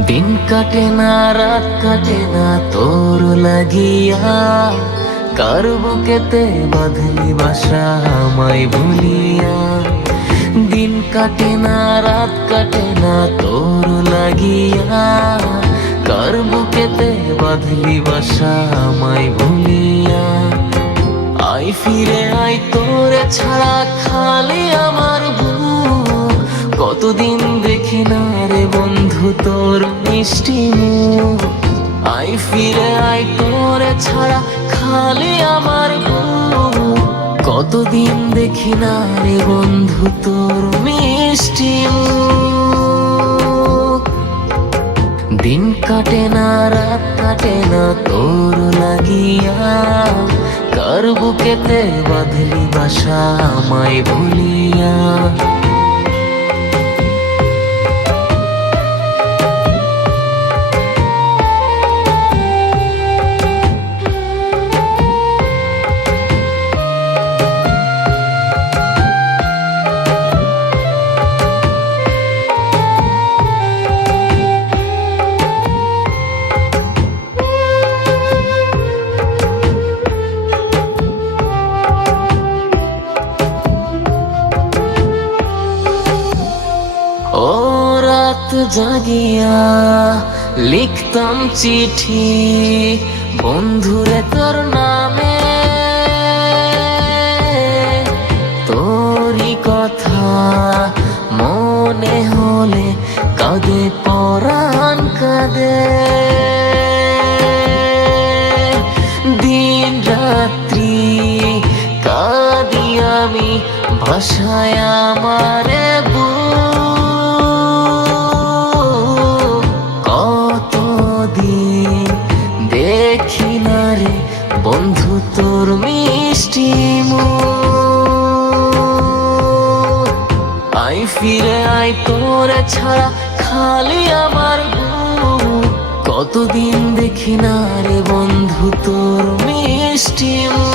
দিন কাটে না রাত কাটে না তোর লাগিয়া, কার বুকেতে বাঁধলি বাসা আমায় ভুলিয়া। দিন কাটে না রাত কাটে না তোর লাগিয়া, কার বুকেতে বাঁধলি বাসা আমায় ভুলিয়া। আই ফিরে আই তোরে ছাড়া খালি আমার বুক, কতদিন দেখি না রে বন্ধু তোর মিষ্টি মুখ। আই ফিরে আই তোরে ছাড়া খালি আমার বুক, কতদিন দেখি না রে বন্ধু তোর মিষ্টি মুখ। দিন কাটে না রাত কাটে না তোর লাগিয়া, কার বুকেতে বাঁধলি বাসা আমায় ভুলিয়া। ও রাত জাগিয়া লিখতাম চিঠি বন্ধুরে তোর নামে, তোরই কথা মনে হলে কাঁদে পরাণ কাঁদে। দিন রাত্রি কাঁদি আমি ভাষায় আমারে দেখি না রে বন্ধু তোর মিষ্টি মুখ। আই ফিরে আই তোরে ছাড়া খালি আমার বুক, কতদিন দেখি না রে বন্ধু তোর মিষ্টি মুখ।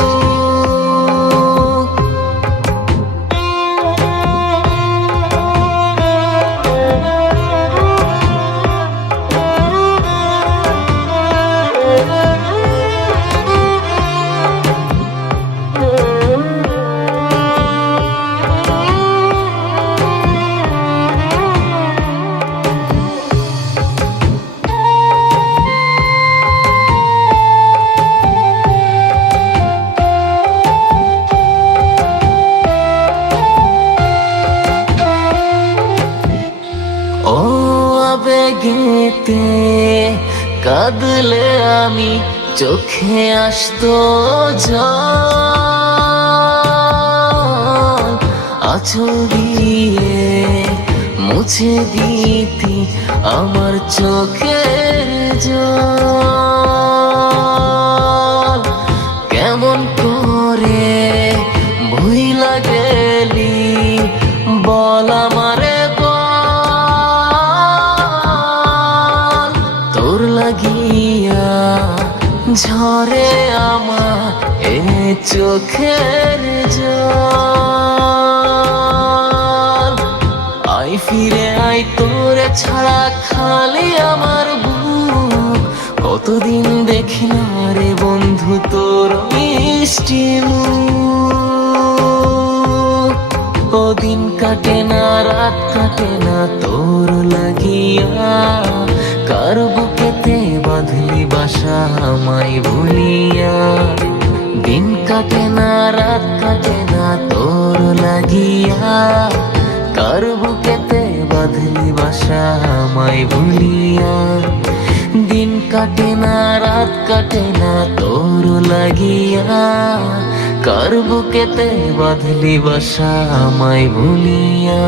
ও আবেগেতে কাঁদলে আমি চোখে আসতো জল, আঁচল দিয়ে মুছে দিতি আমার চোখের জল। কেমন করে ভুইলা গেলি বল আমারে, তোর লাগিয়া ঝরে আমার এ চোখের জল। আই ফিরে আই তোরে ছাড়া খালি আমার বুক, কতদিন দেখি না রে বন্ধু তোর মিষ্টি মুখ। ও দিন কাটে না রাত কাটে না তোর লাগিয়া, কার বুকেতে বাঁধলি বাসা আমায় ভুলিয়া। দিন কাটে না রাত কাটে না তোর লাগিয়া, কার বুকেতে বাঁধলি বাসা আমায় ভুলিয়া। দিন কাটে না রাত কাটে না তোর লাগিয়া, কার বুকেতে বাঁধলি বাসা আমায় ভুলিয়া।